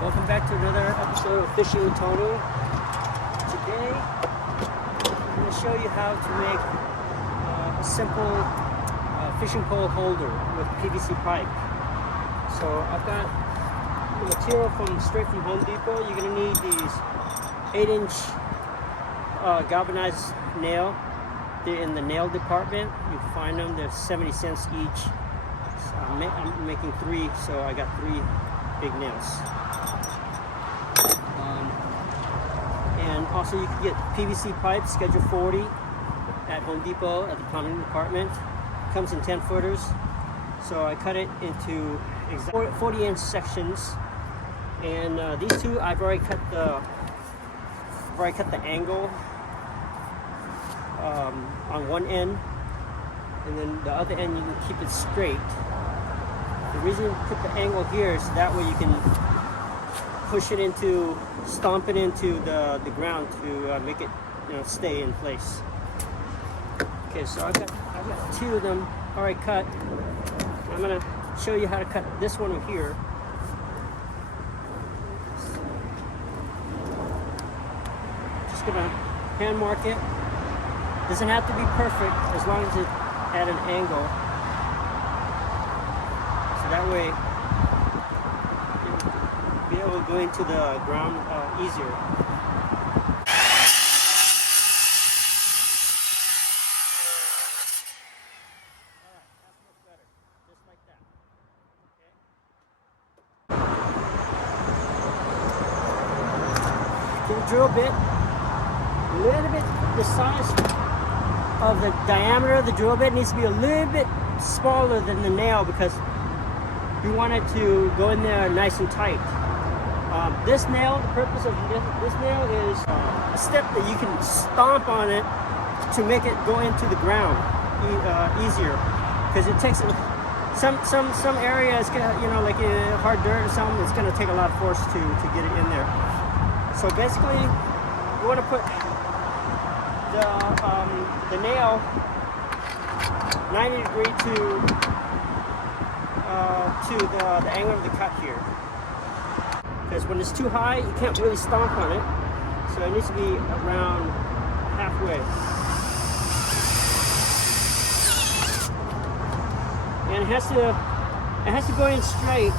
Welcome back to another episode of Fishing with Tony. Today, I'm going to show you how to make a simple fishing pole holder with PVC pipe. So I've got the material straight from Home Depot. You're going to need these 8-inch galvanized nail. They're in the nail department. You can find them. They're 70 cents each. So I'm making 3, so I got 3 big nails. And also you can get PVC pipe, schedule 40 at Home Depot at the plumbing department. It comes in 10 footers. So I cut it into 40-inch sections. And these two, I've already cut the angle on one end, and then the other end you can keep it straight. The reason you put the angle here is that way you can stomp it into the ground to make it, stay in place. Okay, so I've got 2 of them already cut. I'm gonna show you how to cut this one here. Just gonna hand mark it. Doesn't have to be perfect as long as it's at an angle. So that way be able to go into the ground easier. Alright, that's much better. Just like that. Okay. Get a drill bit. A little bit the size of the diameter of the drill bit needs to be a little bit smaller than the nail because you want it to go in there nice and tight. This nail, the purpose of this nail is a step that you can stomp on it to make it go into the ground easier, because it takes some areas, like hard dirt or something, it's going to take a lot of force to get it in there. So basically, you want to put the nail 90 degree to the angle of the cut here. Because when it's too high, you can't really stomp on it. So it needs to be around halfway. And it has to go in straight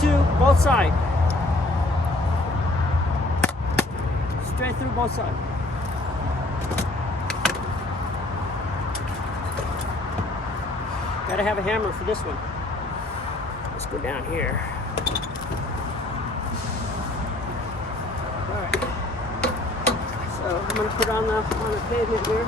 to both sides. Straight through both sides. Gotta have a hammer for this one. Let's go down here. Alright. So I'm gonna put on the pavement here.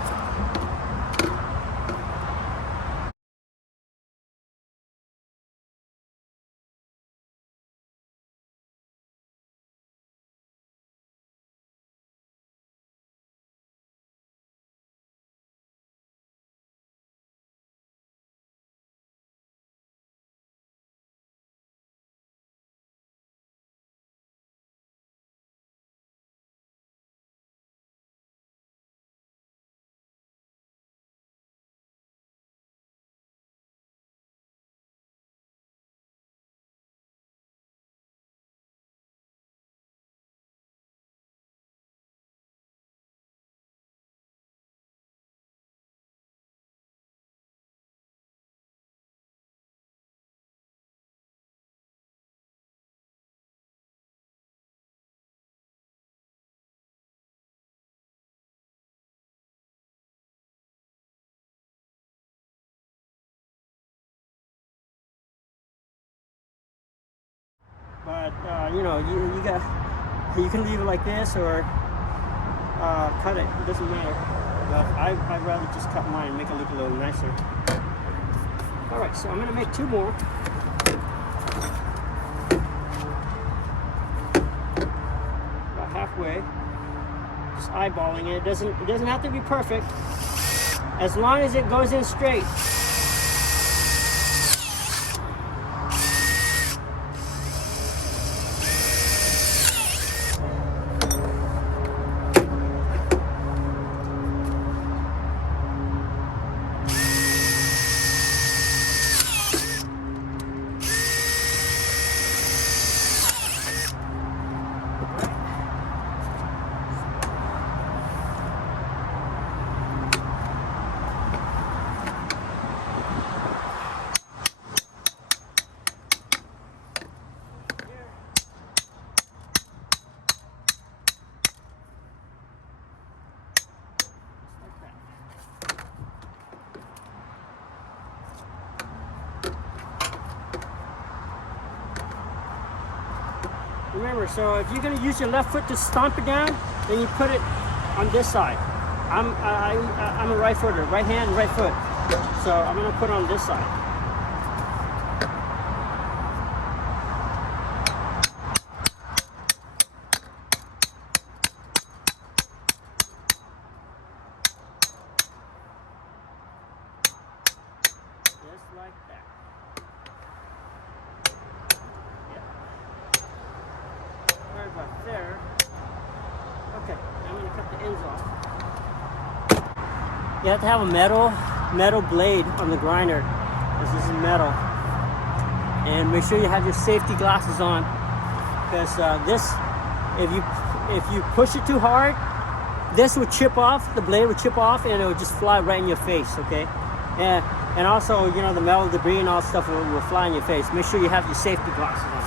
But you can leave it like this or cut it. It doesn't matter. But I'd rather just cut mine and make it look a little nicer. All right, so I'm gonna make 2 more. About halfway. Just eyeballing it. It doesn't have to be perfect. As long as it goes in straight. Remember, so if you're gonna use your left foot to stomp it down, then you put it on this side. I'm a right footer, right hand, right foot. So I'm gonna put it on this side. Just like that. Right about there. Okay, I'm gonna cut the ends off. You have to have a metal blade on the grinder, because this is metal. And make sure you have your safety glasses on, because this, if you push it too hard, this would chip off. The blade would chip off, and it would just fly right in your face. Okay, and also, you know, the metal debris and all that stuff will fly in your face. Make sure you have your safety glasses on.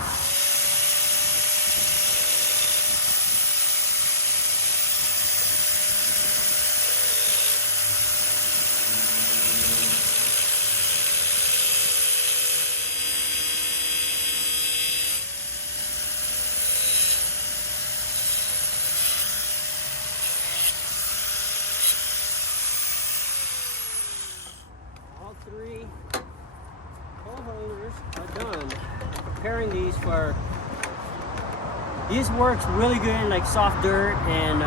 All three pole holders are done. I'm preparing these for, these works really good in like soft dirt and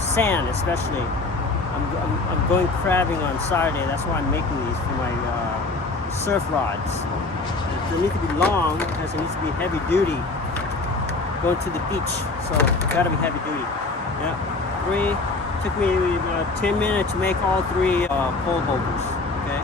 sand especially. I'm going crabbing on Saturday. That's why I'm making these for my surf rods. They need to be long because it needs to be heavy duty going to the beach. So it's gotta be heavy duty. Yeah, took me 10 minutes to make all three pole holders. Okay.